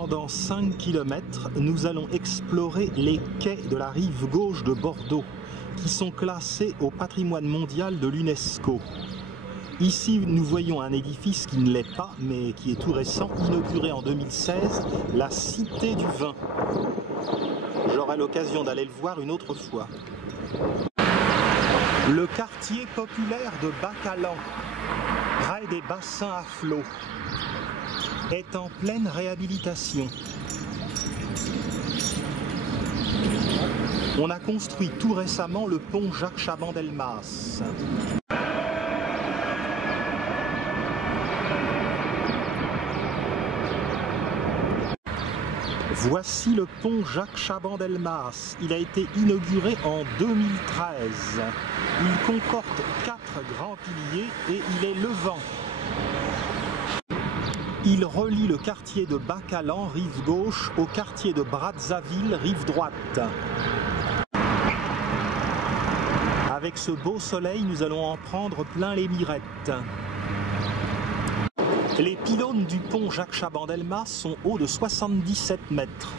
Pendant 5 km, nous allons explorer les quais de la rive gauche de Bordeaux, qui sont classés au patrimoine mondial de l'UNESCO. Ici, nous voyons un édifice qui ne l'est pas, mais qui est tout récent, inauguré en 2016, la Cité du Vin. J'aurai l'occasion d'aller le voir une autre fois. Le quartier populaire de Bacalan, près des bassins à flot, est en pleine réhabilitation. On a construit tout récemment le pont Jacques Chaban-Delmas. Voici le pont Jacques Chaban-Delmas. Il a été inauguré en 2013. Il comporte 4 grands piliers et il est levant. Il relie le quartier de Bacalan, rive gauche, au quartier de Brazzaville, rive droite. Avec ce beau soleil, nous allons en prendre plein les mirettes. Les pylônes du pont Jacques Chaban-Delmas sont hauts de 77 mètres.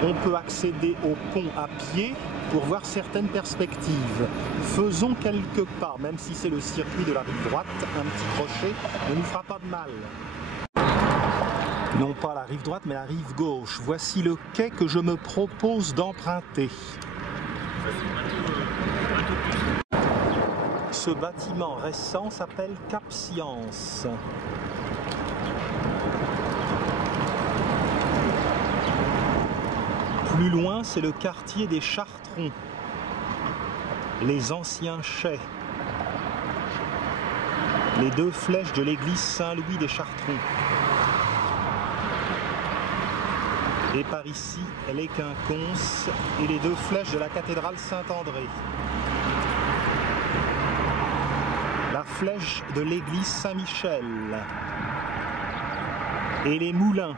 On peut accéder au pont à pied pour voir certaines perspectives. Faisons quelques pas, même si c'est le circuit de la rive droite, un petit crochet ne nous fera pas de mal. Non pas la rive droite, mais la rive gauche. Voici le quai que je me propose d'emprunter. Ce bâtiment récent s'appelle Cap Science. Plus loin, c'est le quartier des Chartrons, les anciens chais, les 2 flèches de l'église Saint-Louis des Chartrons. Et par ici, les quinconces et les 2 flèches de la cathédrale Saint-André. La flèche de l'église Saint-Michel et les moulins.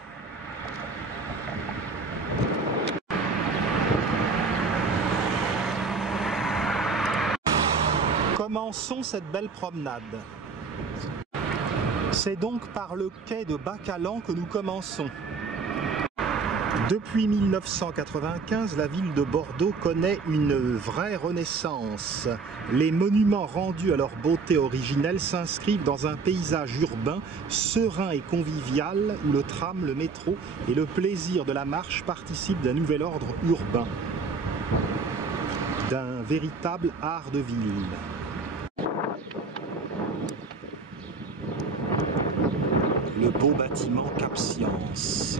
Commençons cette belle promenade. C'est donc par le quai de Bacalan que nous commençons. Depuis 1995, la ville de Bordeaux connaît une vraie renaissance. Les monuments rendus à leur beauté originelle s'inscrivent dans un paysage urbain serein et convivial où le tram, le métro et le plaisir de la marche participent d'un nouvel ordre urbain, d'un véritable art de ville. Le beau bâtiment Cap Science.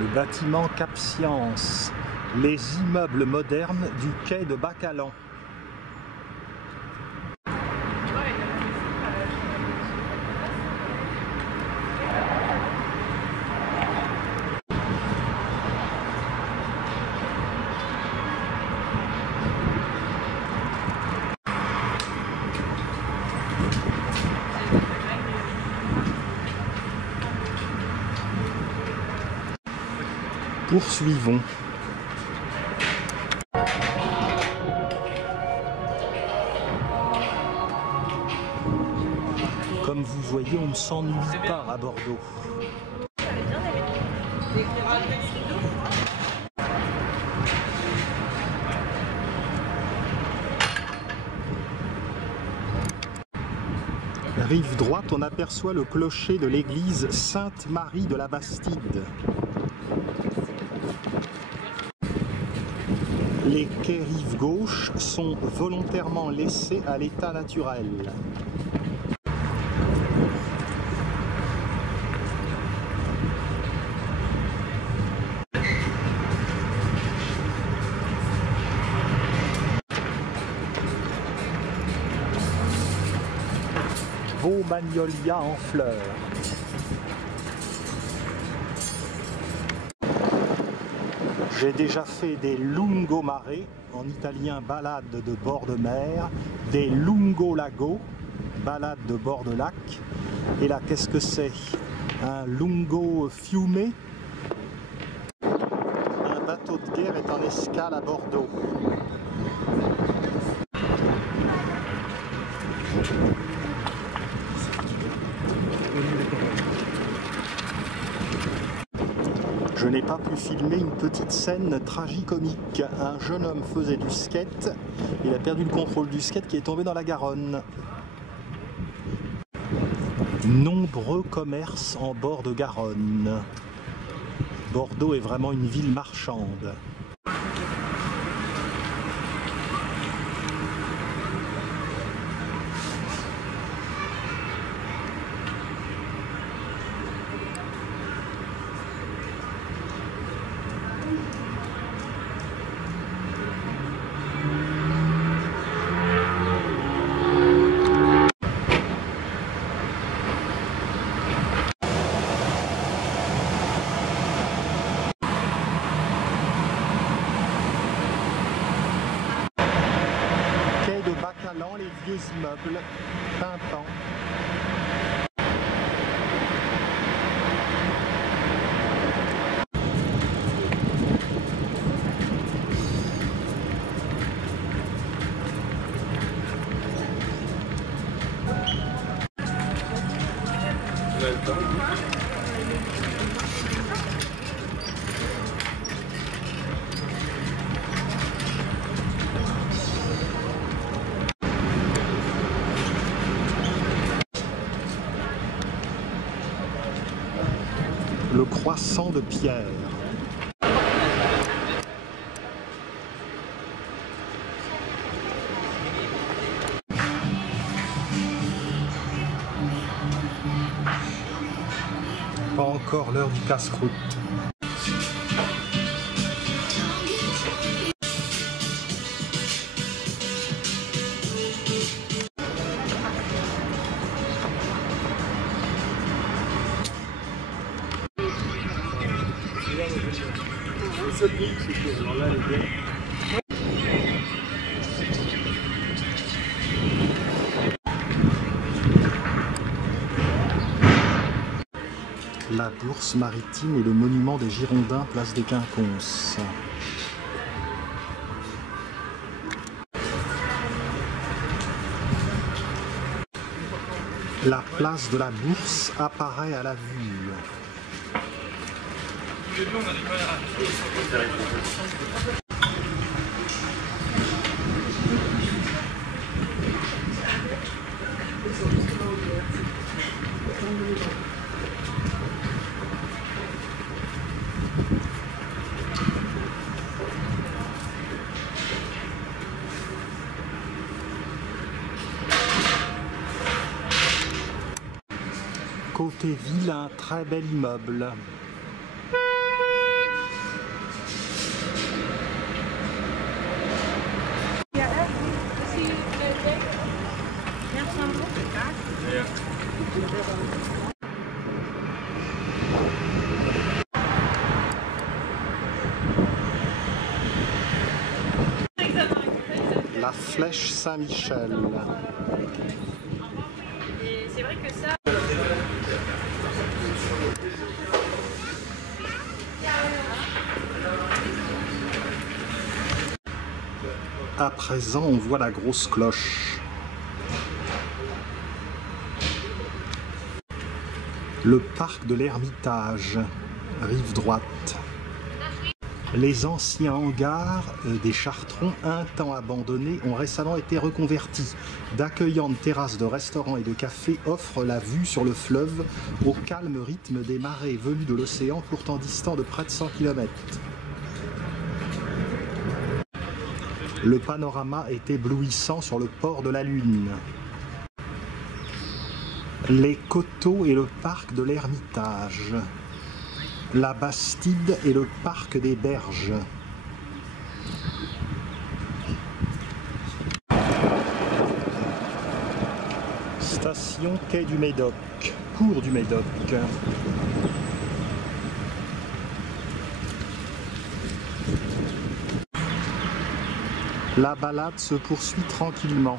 Le bâtiment Cap Science, les immeubles modernes du quai de Bacalan. Poursuivons. Comme vous voyez, on ne s'ennuie pas à Bordeaux. Rive droite, on aperçoit le clocher de l'église Sainte-Marie de la Bastide. Les quais rive gauche sont volontairement laissés à l'état naturel. Beau magnolia en fleurs. J'ai déjà fait des lungomare, en italien balade de bord de mer, des lungolago, balade de bord de lac. Et là, qu'est-ce que c'est? Un lungo fiume. Un bateau de guerre est en escale à Bordeaux. Je n'ai pas pu filmer une petite scène tragicomique. Un jeune homme faisait du skate, il a perdu le contrôle du skate qui est tombé dans la Garonne. Nombreux commerces en bord de Garonne. Bordeaux est vraiment une ville marchande. Les vieux immeubles pimpants. Le croissant de pierre. Pas encore l'heure du casse-croûte. La bourse maritime et le monument des Girondins, place des Quinconces. La place de la Bourse apparaît à la vue. Côté ville, un très bel immeuble. La Flèche Saint-Michel. Et c'est vrai que ça... À présent, on voit la grosse cloche. Le parc de l'Ermitage, rive droite. Les anciens hangars des Chartrons, un temps abandonnés, ont récemment été reconvertis. D'accueillantes terrasses de restaurants et de cafés offrent la vue sur le fleuve au calme rythme des marées venues de l'océan, pourtant distant de près de 100 km. Le panorama est éblouissant sur le port de la Lune. Les coteaux et le parc de l'Ermitage. La Bastide et le parc des Berges. Station quai du Médoc, cours du Médoc. La balade se poursuit tranquillement.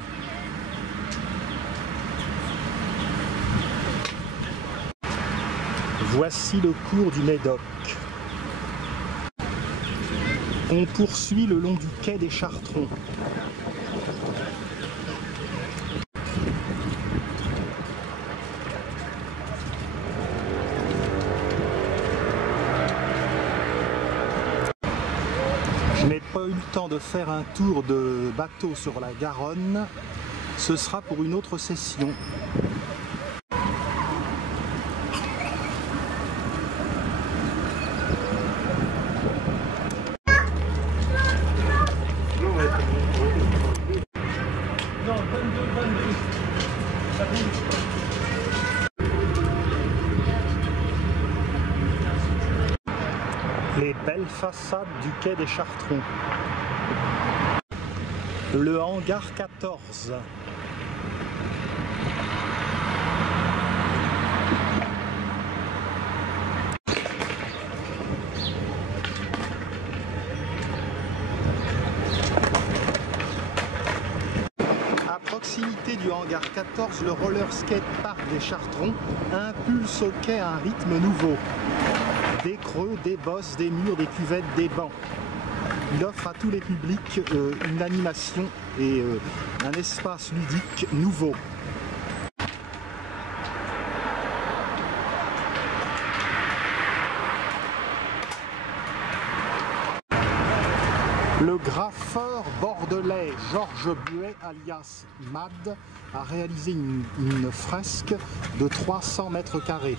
Voici le cours du Médoc. On poursuit le long du quai des Chartrons. Je n'ai pas eu le temps de faire un tour de bateau sur la Garonne. Ce sera pour une autre session. Les belles façades du quai des Chartrons. Le hangar 14. À proximité du hangar 14, le roller skate park des Chartrons impulse au quai un rythme nouveau. Des creux, des bosses, des murs, des cuvettes, des bancs. Il offre à tous les publics une animation et un espace ludique nouveau. Le graffeur bordelais Georges Buet, alias Mad, a réalisé une fresque de 300 mètres carrés.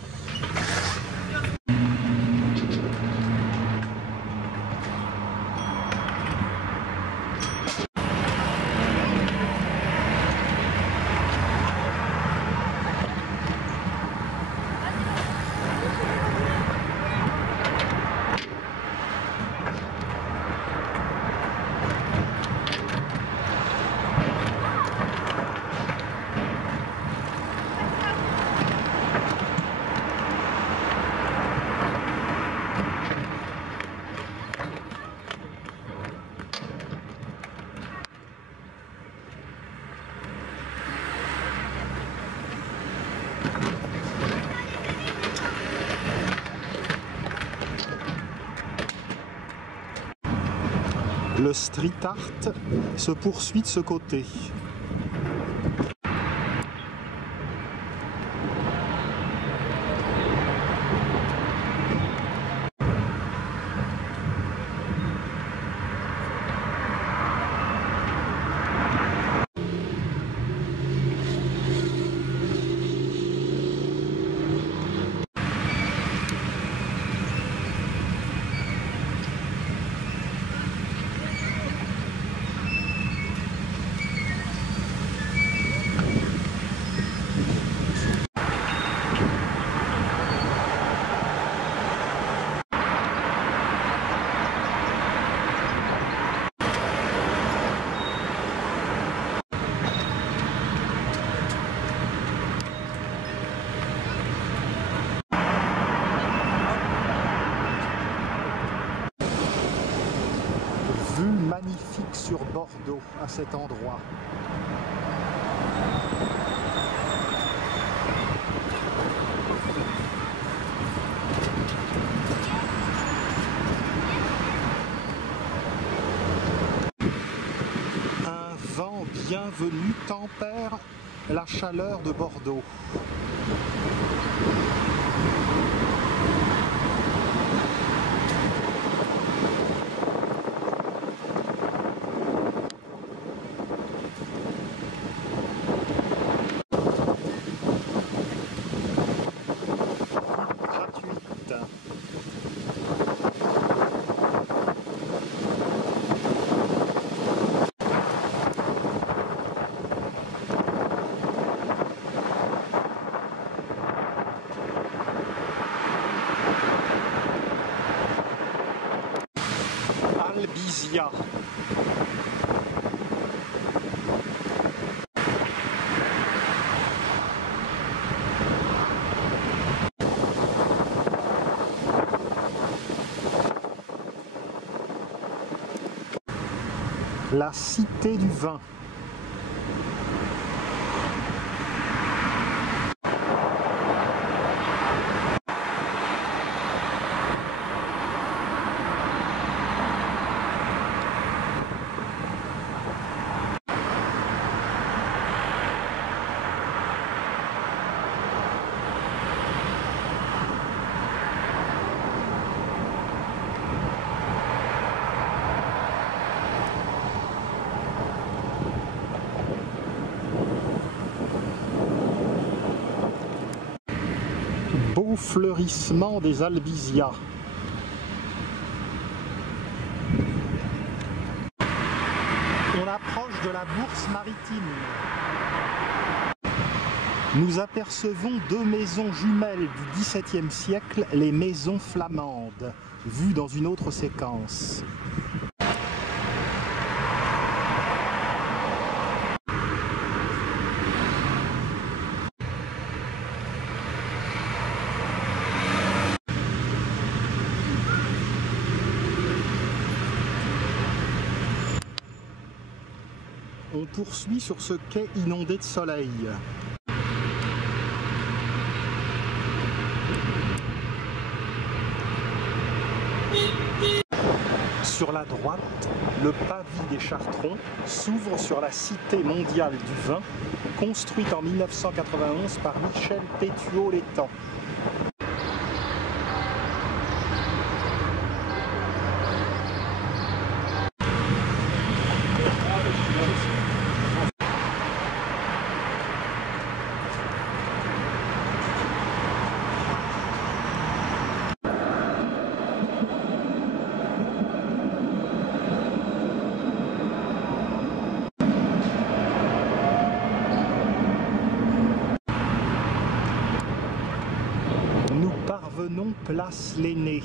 Le street art se poursuit de ce côté. Magnifique sur Bordeaux à cet endroit. Un vent bienvenu tempère la chaleur de Bordeaux. La Cité du Vin. Beau fleurissement des albizia. On approche de la Bourse maritime. Nous apercevons deux maisons jumelles du XVIIe siècle, les maisons flamandes, vues dans une autre séquence. On poursuit sur ce quai inondé de soleil. Sur la droite, le pavis des Chartrons s'ouvre sur la Cité mondiale du vin, construite en 1991 par Michel Pétuot-Létang. Parvenons place Lenné.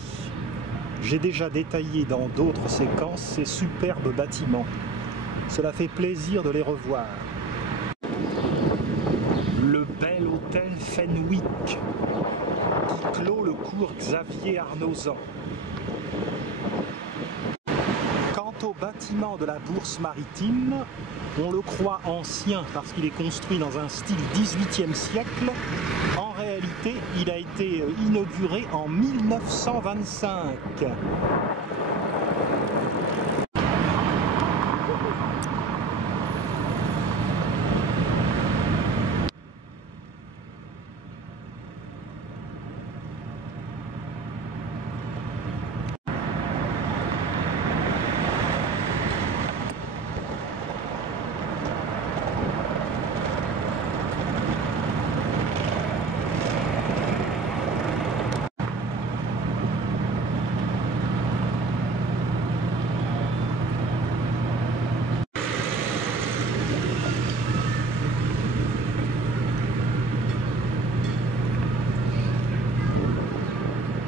J'ai déjà détaillé dans d'autres séquences ces superbes bâtiments. Cela fait plaisir de les revoir. Le bel hôtel Fenwick qui clôt le cours Xavier Arnauzan. Quant au bâtiment de la Bourse maritime, on le croit ancien parce qu'il est construit dans un style XVIIIe siècle. En réalité, il a été inauguré en 1925.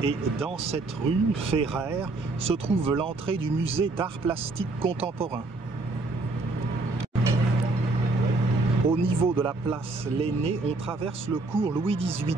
Et dans cette rue Ferraire se trouve l'entrée du musée d'art plastique contemporain. Au niveau de la place Lenné, on traverse le cours Louis XVIII.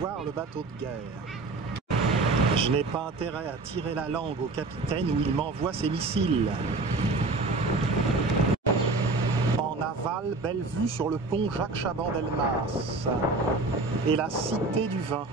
Voir le bateau de guerre. Je n'ai pas intérêt à tirer la langue au capitaine où il m'envoie ses missiles. En aval, belle vue sur le pont Jacques Chaban-Delmas et la Cité du Vin.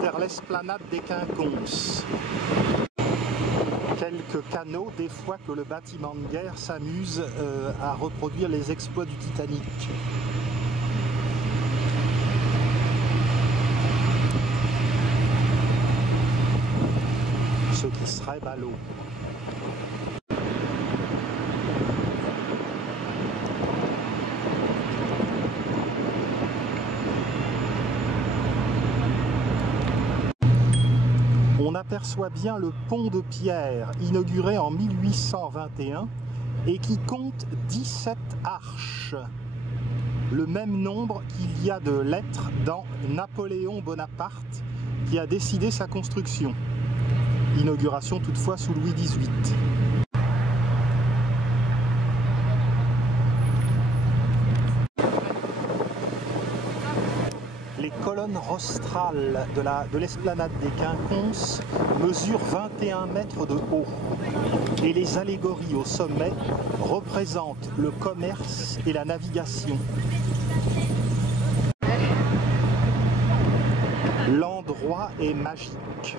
vers l'esplanade des Quinconces. Quelle quelques canaux des fois que le bâtiment de guerre s'amuse à reproduire les exploits du Titanic. Ce qui serait ballot. On aperçoit bien le pont de pierre inauguré en 1821 et qui compte 17 arches, le même nombre qu'il y a de lettres dans Napoléon Bonaparte qui a décidé sa construction. Inauguration toutefois sous Louis XVIII. Les colonnes rostrales de l'esplanade des Quinconces mesurent 21 mètres de haut et les allégories au sommet représentent le commerce et la navigation. L'endroit est magique.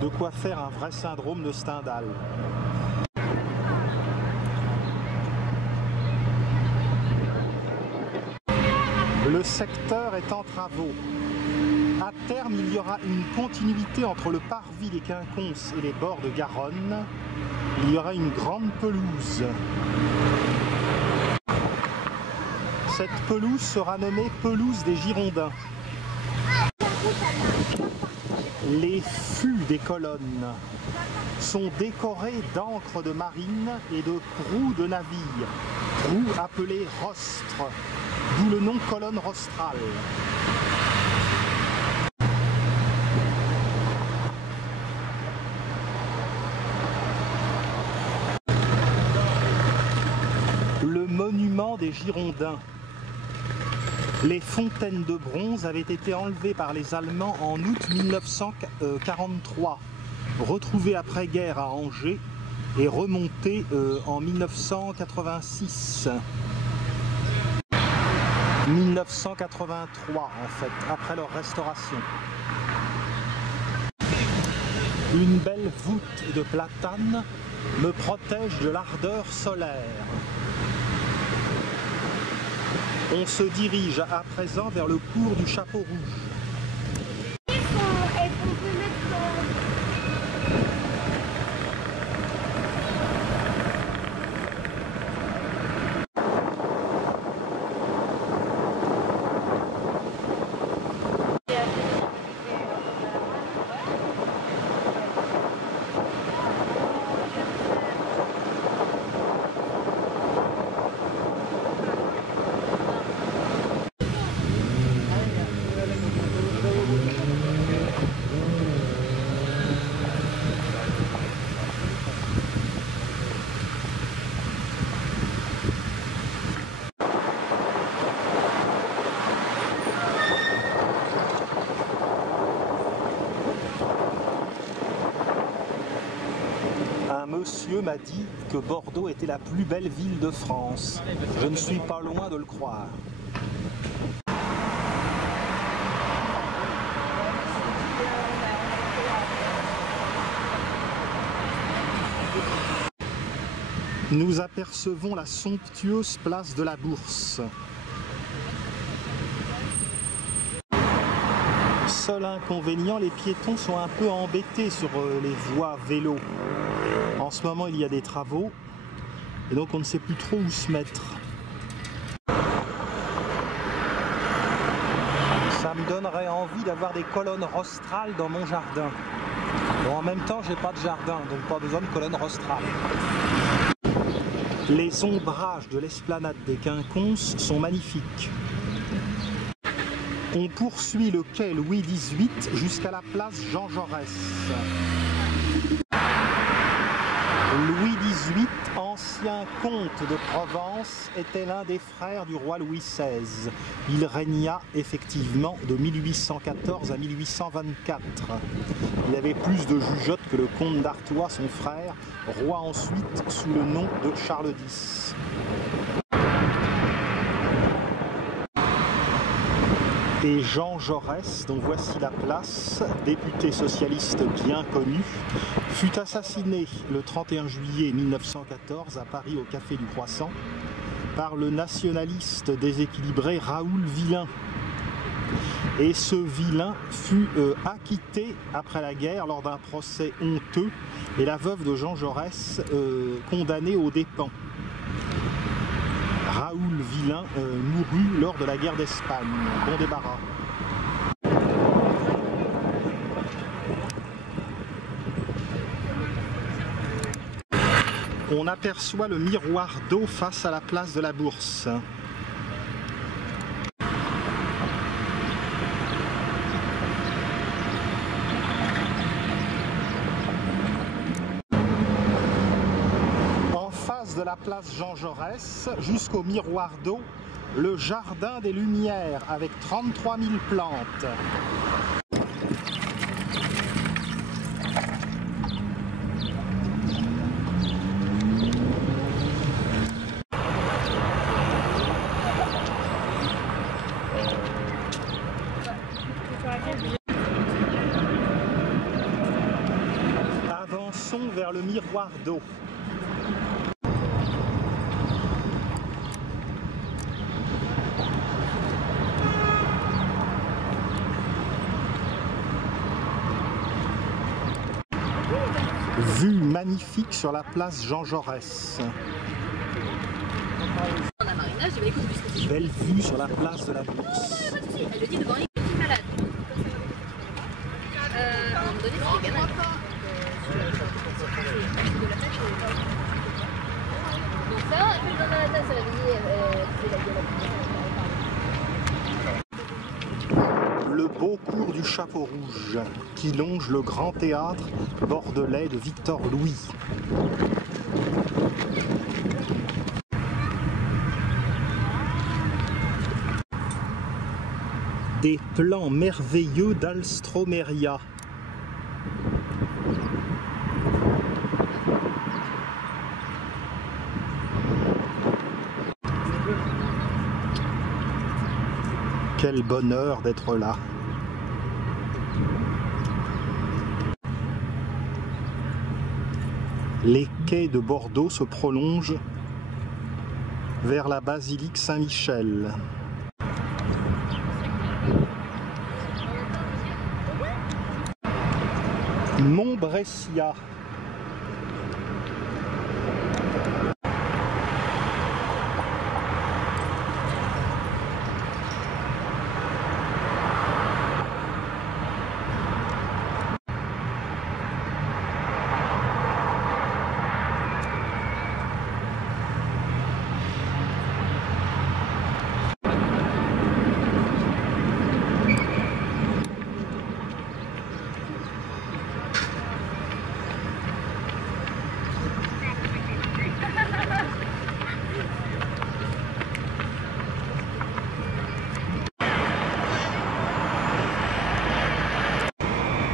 De quoi faire un vrai syndrome de Stendhal. Le secteur est en travaux. À terme, il y aura une continuité entre le parvis des Quinconces et les bords de Garonne. Il y aura une grande pelouse. Cette pelouse sera nommée pelouse des Girondins. Les fûts des colonnes sont décorés d'encre de marine et de proues de navires, proues appelées rostres, d'où le nom colonne rostrale. Le monument des Girondins. Les fontaines de bronze avaient été enlevées par les Allemands en août 1943, retrouvées après-guerre à Angers et remontées en 1986. 1983 en fait, après leur restauration. Une belle voûte de platane me protège de l'ardeur solaire. On se dirige à présent vers le cours du Chapeau Rouge. Monsieur m'a dit que Bordeaux était la plus belle ville de France. Je ne suis pas loin de le croire. Nous apercevons la somptueuse place de la Bourse. Seul inconvénient, les piétons sont un peu embêtés sur les voies vélo. En ce moment, il y a des travaux et donc on ne sait plus trop où se mettre. Ça me donnerait envie d'avoir des colonnes rostrales dans mon jardin. Bon, en même temps, j'ai pas de jardin, donc pas besoin de colonnes rostrales. Les ombrages de l'esplanade des Quinconces sont magnifiques. On poursuit le quai Louis XVIII jusqu'à la place Jean Jaurès. Louis XVIII, ancien comte de Provence, était l'un des frères du roi Louis XVI. Il régna effectivement de 1814 à 1824. Il avait plus de jugeote que le comte d'Artois, son frère, roi ensuite sous le nom de Charles X. et Jean Jaurès, dont voici la place, député socialiste bien connu, fut assassiné le 31 juillet 1914 à Paris au Café du Croissant par le nationaliste déséquilibré Raoul Villain. Et ce Villain fut acquitté après la guerre lors d'un procès honteux et la veuve de Jean Jaurès condamnée aux dépens. Raoul Villain mourut lors de la guerre d'Espagne. Bon débarras. On aperçoit le miroir d'eau face à la place de la Bourse. De la place Jean Jaurès jusqu'au miroir d'eau, le jardin des Lumières avec 33 000 plantes. Avançons vers le miroir d'eau. Vue magnifique sur la place Jean Jaurès. Belle vue sur la place de la Bourse. Le beau cours du Chapeau Rouge qui longe le grand théâtre bordelais de Victor Louis. Des plans merveilleux d'Alstromeria. Quel bonheur d'être là. Les quais de Bordeaux se prolongent vers la basilique Saint-Michel. Montbrescia.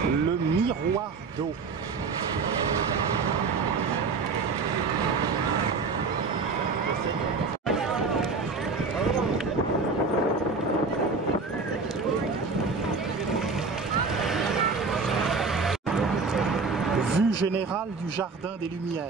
Le miroir d'eau. Vue générale du jardin des Lumières.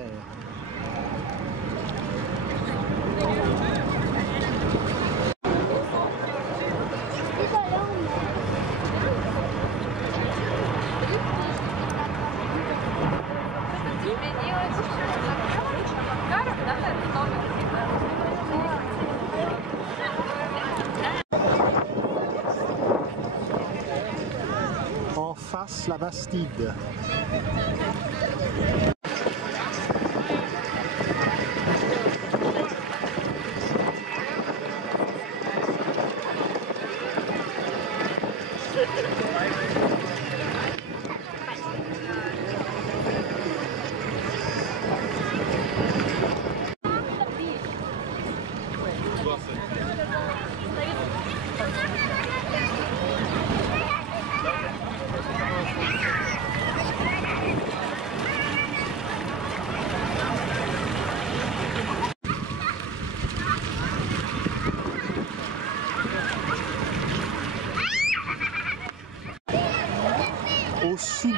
En face, la Bastide.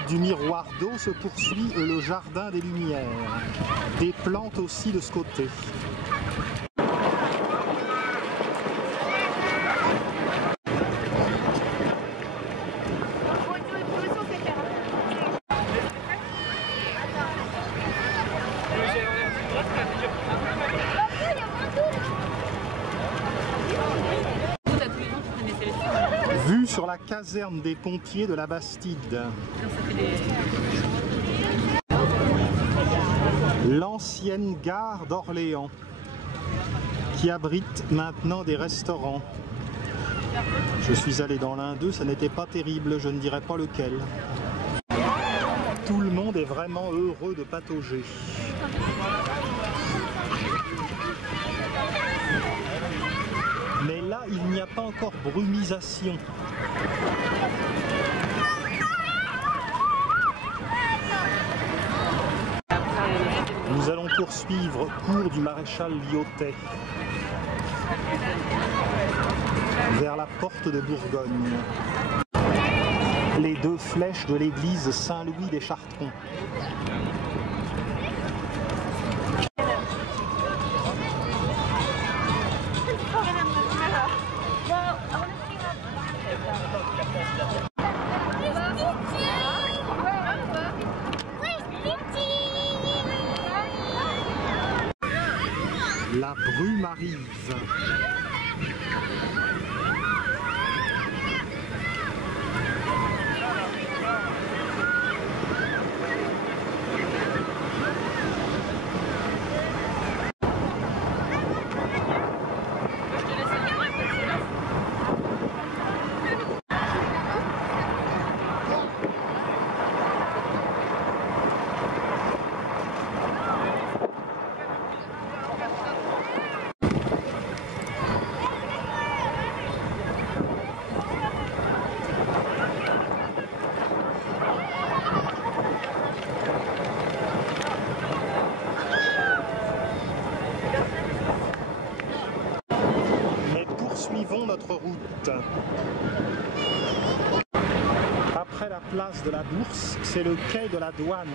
du miroir d'eau se poursuit le jardin des Lumières. Des plantes aussi de ce côté. Vue sur la caserne des pompiers de la Bastide. L'ancienne gare d'Orléans, qui abrite maintenant des restaurants. Je suis allé dans l'un d'eux, ça n'était pas terrible, je ne dirais pas lequel. Tout le monde est vraiment heureux de patauger. Mais là, il n'y a pas encore brumisation. Nous allons poursuivre cours du maréchal Lyautey vers la porte de Bourgogne. Les deux flèches de l'église Saint-Louis des Chartrons. La brume arrive. Suivons notre route. Après la place de la Bourse, c'est le quai de la Douane.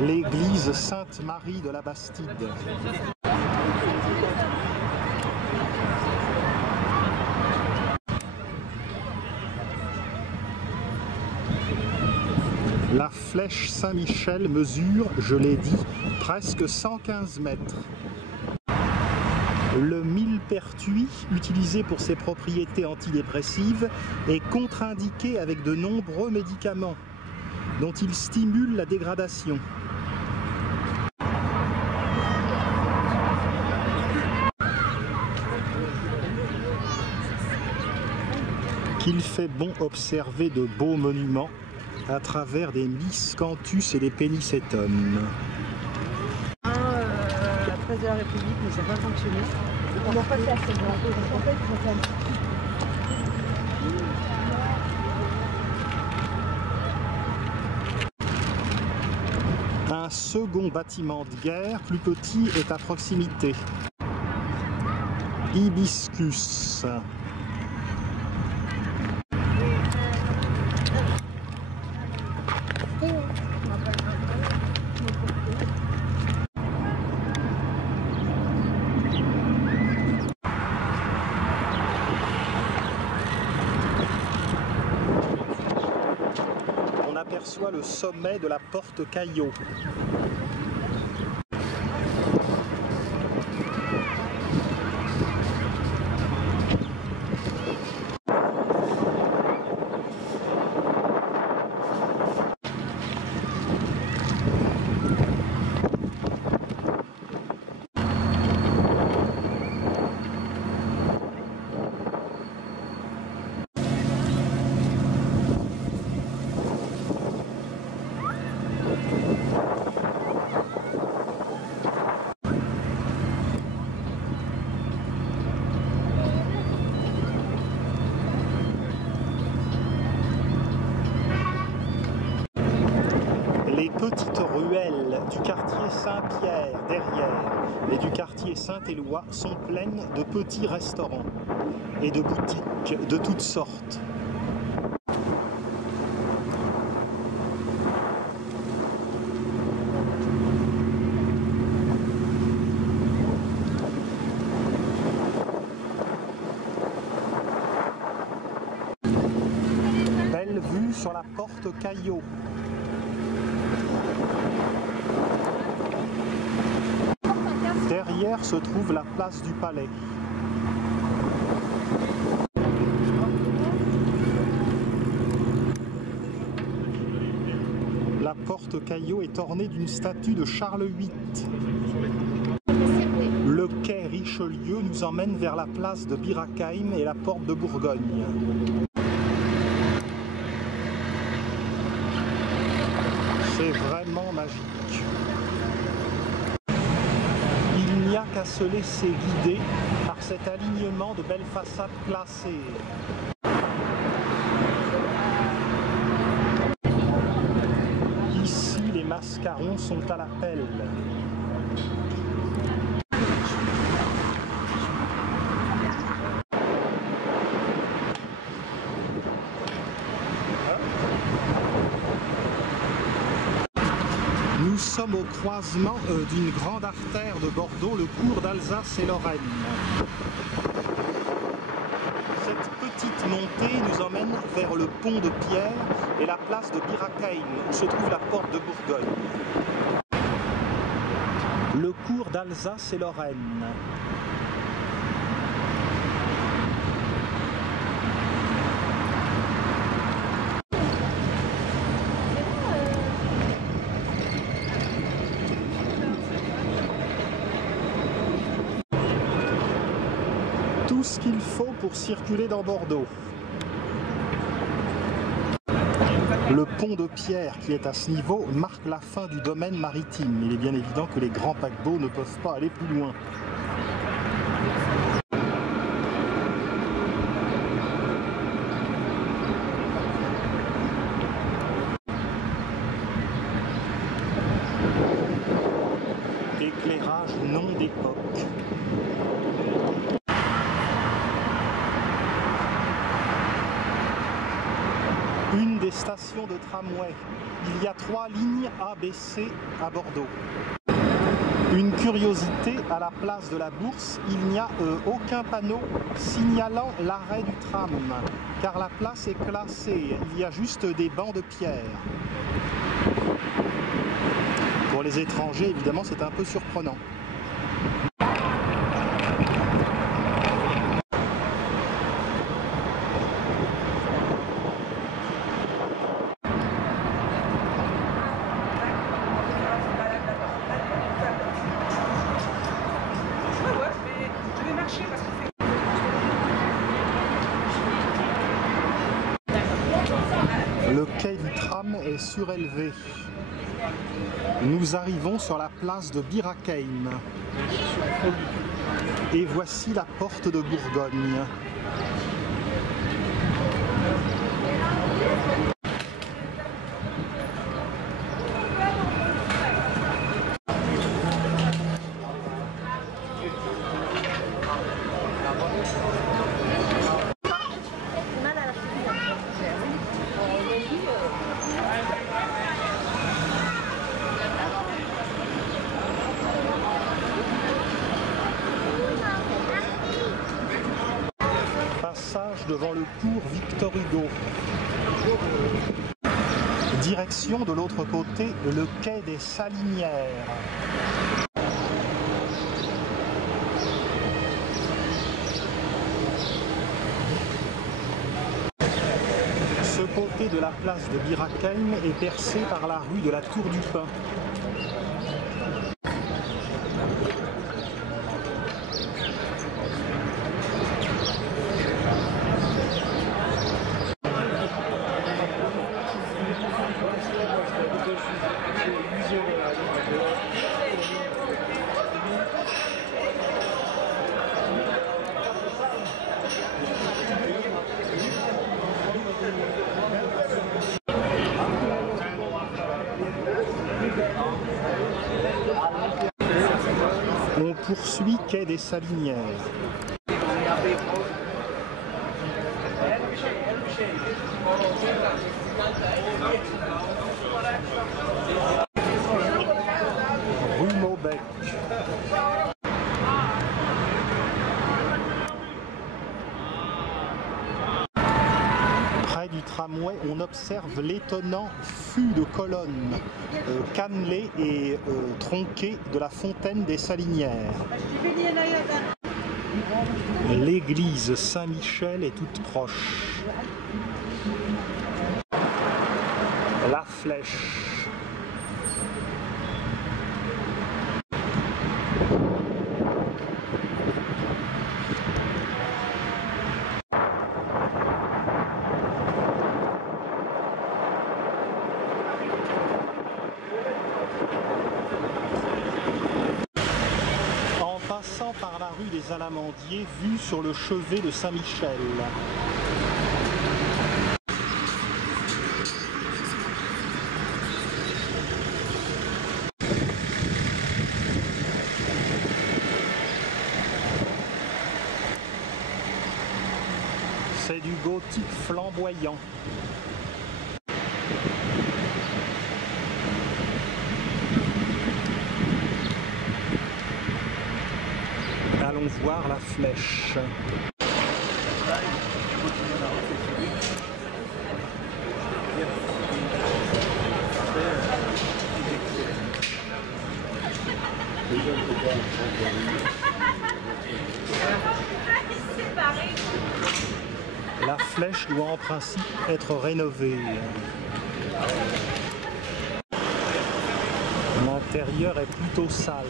L'église Sainte-Marie de la Bastide. La flèche Saint-Michel mesure, je l'ai dit, presque 115 mètres. Le millepertuis, utilisé pour ses propriétés antidépressives, est contre-indiqué avec de nombreux médicaments, dont il stimule la dégradation. Qu'il fait bon observer de beaux monuments à travers des miscanthus et des pénicétums. La presse de la République, mais ça n'a pas fonctionné. On n'a pas fait assez de en fait, ils ont fait un second bâtiment de guerre, plus petit, est à proximité. Hibiscus. On aperçoit le sommet de la porte Caillot. Les petites ruelles du quartier Saint-Pierre derrière et du quartier Saint-Éloi sont pleines de petits restaurants et de boutiques de toutes sortes. sur la porte Caillot. Derrière se trouve la place du Palais. La porte Caillot est ornée d'une statue de Charles VIII. Le quai Richelieu nous emmène vers la place de Bir Hakeim et la porte de Bourgogne. C'est vraiment magique. Il n'y a qu'à se laisser guider par cet alignement de belles façades classées. Ici, les mascarons sont à la pelle. Nous sommes au croisement d'une grande artère de Bordeaux, le cours d'Alsace et Lorraine. Cette petite montée nous emmène vers le pont de Pierre et la place de Bir Hakeim, où se trouve la porte de Bourgogne. Le cours d'Alsace et Lorraine. Tout ce qu'il faut pour circuler dans Bordeaux. Le pont de Pierre qui est à ce niveau marque la fin du domaine maritime. Il est bien évident que les grands paquebots ne peuvent pas aller plus loin. Éclairage non d'époque. Une des stations de tramway. Il y a 3 lignes A, B, C à Bordeaux. Une curiosité, à la place de la Bourse, il n'y a aucun panneau signalant l'arrêt du tram, car la place est classée. Il y a juste des bancs de pierre. Pour les étrangers, évidemment, c'est un peu surprenant. Le quai du tram est surélevé. Nous arrivons sur la place de Bir Hakeim. Et voici la porte de Bourgogne. Passage devant le cours Victor Hugo. Direction de l'autre côté, le quai des Salinières. Ce côté de la place de Bir Hakeim est percé par la rue de la Tour du Pin. On poursuit quai des Salinières. Rue Maubec. Près du tram. tramway, on observe l'étonnant fût de colonnes cannelées et tronquées de la fontaine des Salinières. L'église Saint-Michel est toute proche. La Flèche. En passant par la rue des Alamandiers, vue sur le chevet de Saint-Michel. C'est du gothique flamboyant. Allons voir la Flèche. La Flèche doit en principe être rénovée. L'intérieur est plutôt sale.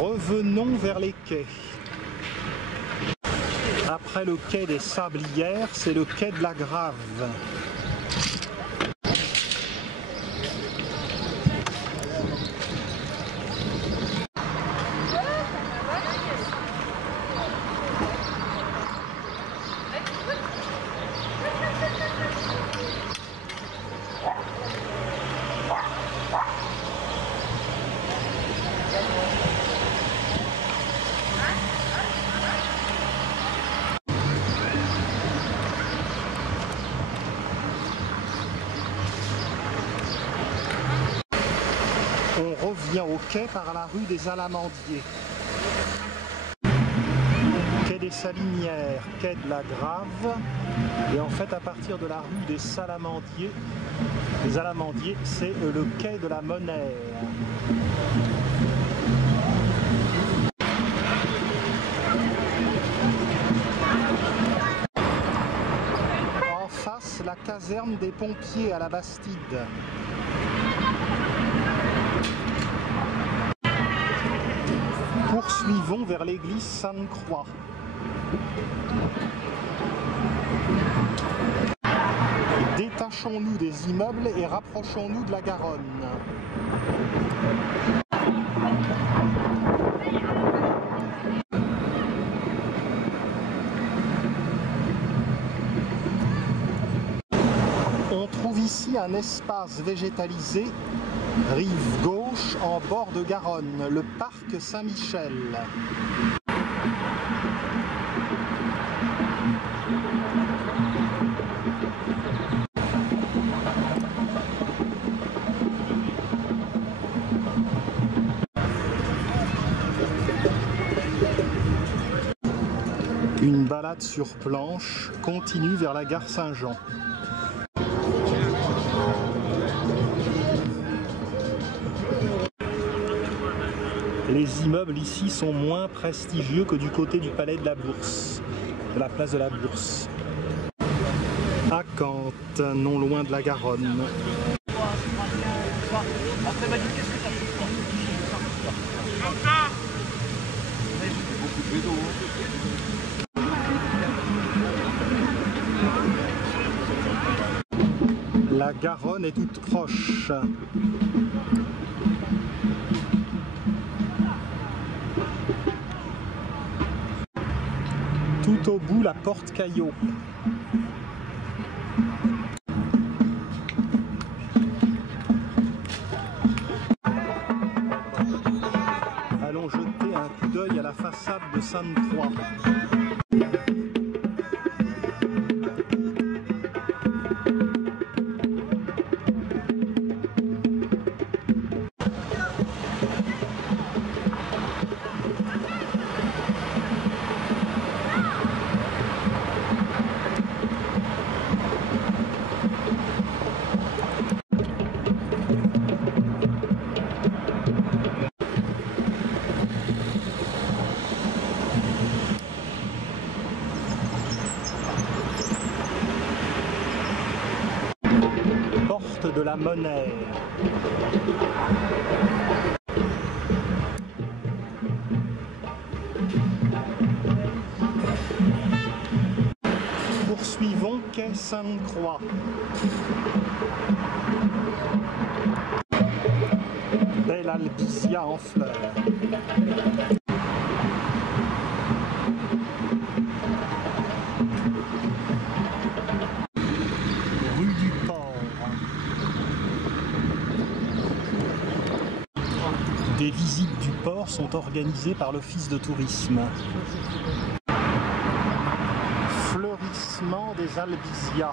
Revenons vers les quais. Après le quai des Sablières, c'est le quai de la Grave. On revient au quai par la rue des Alamandiers. Quai des Salinières, quai de la Grave. Et en fait, à partir de la rue des Alamandiers, c'est le quai de la Monnaie. En face, la caserne des pompiers à la Bastide. Poursuivons vers l'église Sainte-Croix. Détachons-nous des immeubles et rapprochons-nous de la Garonne. On trouve ici un espace végétalisé, rive gauche en bord de Garonne, le parc Saint-Michel. Une balade sur planche continue vers la gare Saint-Jean. Les immeubles ici sont moins prestigieux que du côté du palais de la Bourse, de la place de la Bourse. À Cantes, non loin de la Garonne. La Garonne est toute proche. Tout au bout, la porte Caillot. Sainte-Croix. Porte de la Monnaie. Poursuivons quai Sainte-Croix. Belle albizia en fleurs. Rue du Port. Des visites du port sont organisées par l'Office de tourisme. Fleurissement des albizia.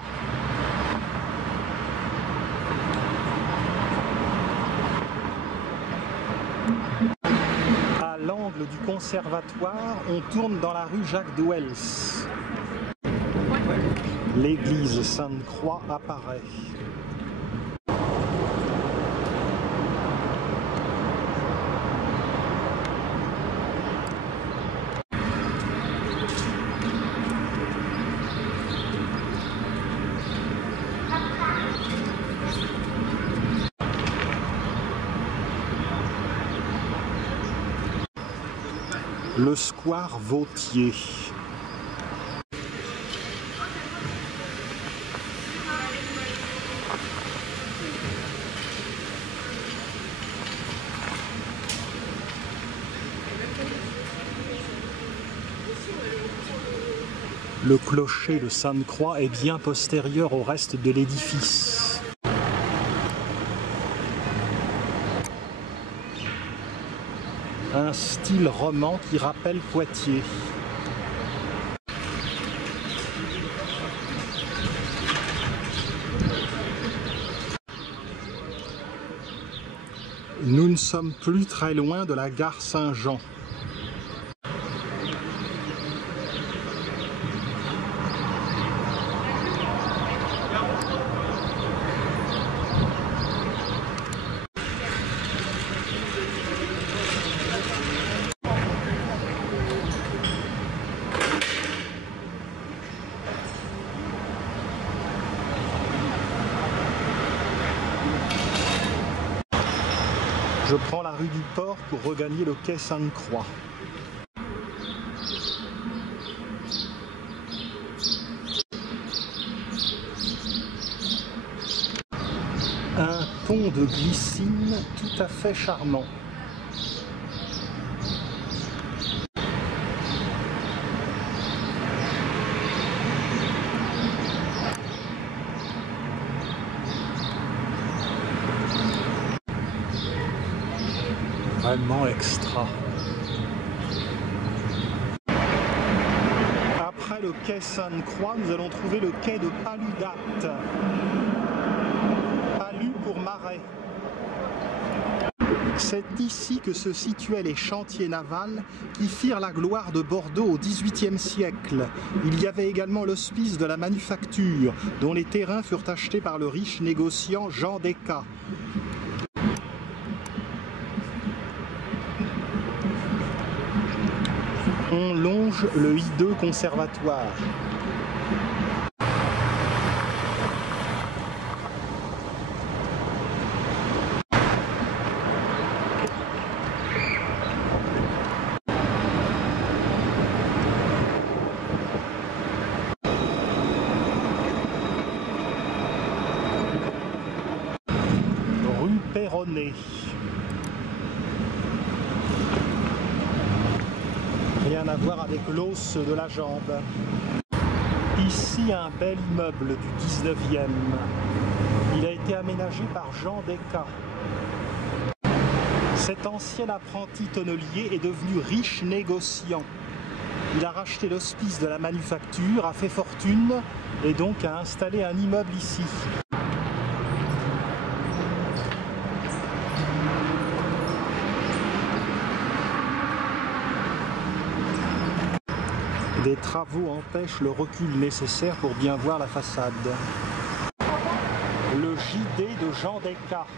À l'angle du conservatoire, on tourne dans la rue Jacques d'Ouels. L'église Sainte-Croix apparaît. Le square Vautier. Le clocher de Sainte-Croix est bien postérieur au reste de l'édifice. Un style roman qui rappelle Poitiers. Nous ne sommes plus très loin de la gare Saint-Jean. Je prends la rue du Port pour regagner le quai Sainte-Croix. Un pont de glycine tout à fait charmant. Vraiment extra. Après le quai Sainte-Croix, nous allons trouver le quai de Paludat. Palu pour marais. C'est ici que se situaient les chantiers navals qui firent la gloire de Bordeaux au XVIIIe siècle. Il y avait également l'hospice de la manufacture, dont les terrains furent achetés par le riche négociant Jean Descas. On longe le hideux conservatoire. Rue Perronnet. Rien à voir avec l'os de la jambe. Ici, un bel immeuble du 19e. Il a été aménagé par Jean Descas. Cet ancien apprenti tonnelier est devenu riche négociant. Il a racheté l'hospice de la manufacture, a fait fortune et donc a installé un immeuble ici. Des travaux empêchent le recul nécessaire pour bien voir la façade. Le JD de Jean Descartes.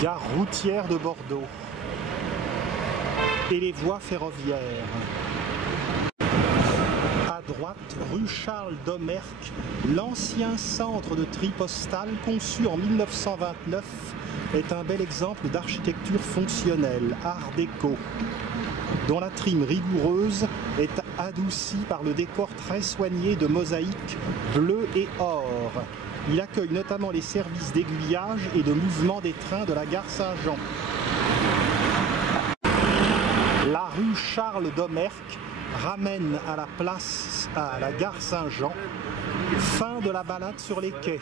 Gare routière de Bordeaux et les voies ferroviaires. À droite, rue Charles Domergue, l'ancien centre de tri postal conçu en 1929 est un bel exemple d'architecture fonctionnelle, art déco, dont la trime rigoureuse est adoucie par le décor très soigné de mosaïques bleues et or. Il accueille notamment les services d'aiguillage et de mouvement des trains de la gare Saint-Jean. La rue Charles Domergue ramène à la gare Saint-Jean. Fin de la balade sur les quais.